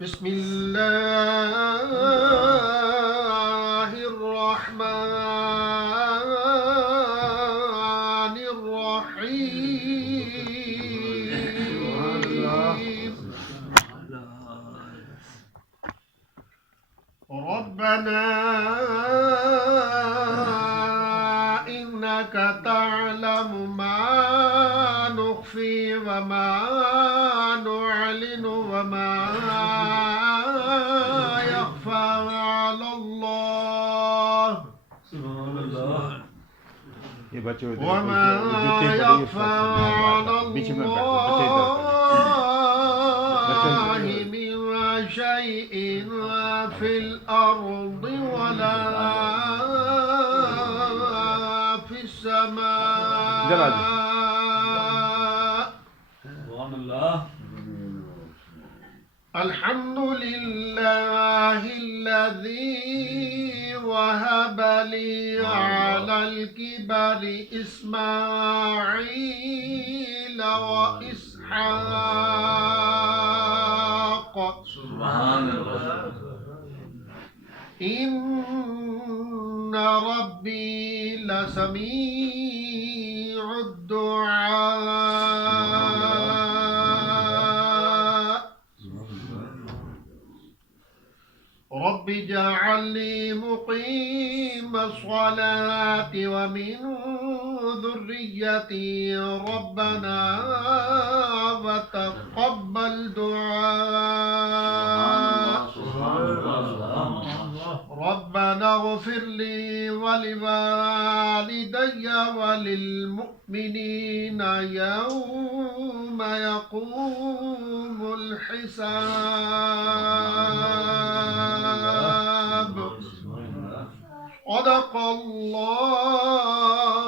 بسم الله الرحمن الرحيم ربنا إنك تعلم ما نخفي وما نعلن وما يخفى على الله وما يخفى على الله من شيء في الأرض ولا في السماء الحمد لله الذي وهب لي على الكبر إسماعيل وإسحاق سبحان الله إن ربي لسميع الدعاء رب اجعلني مقيم الصلاة ومن ذريتي ربنا وتقبل دعاء ربنا اغفر لي ولوالدي وللمؤمنين يوم يقوم الحساب صدق الله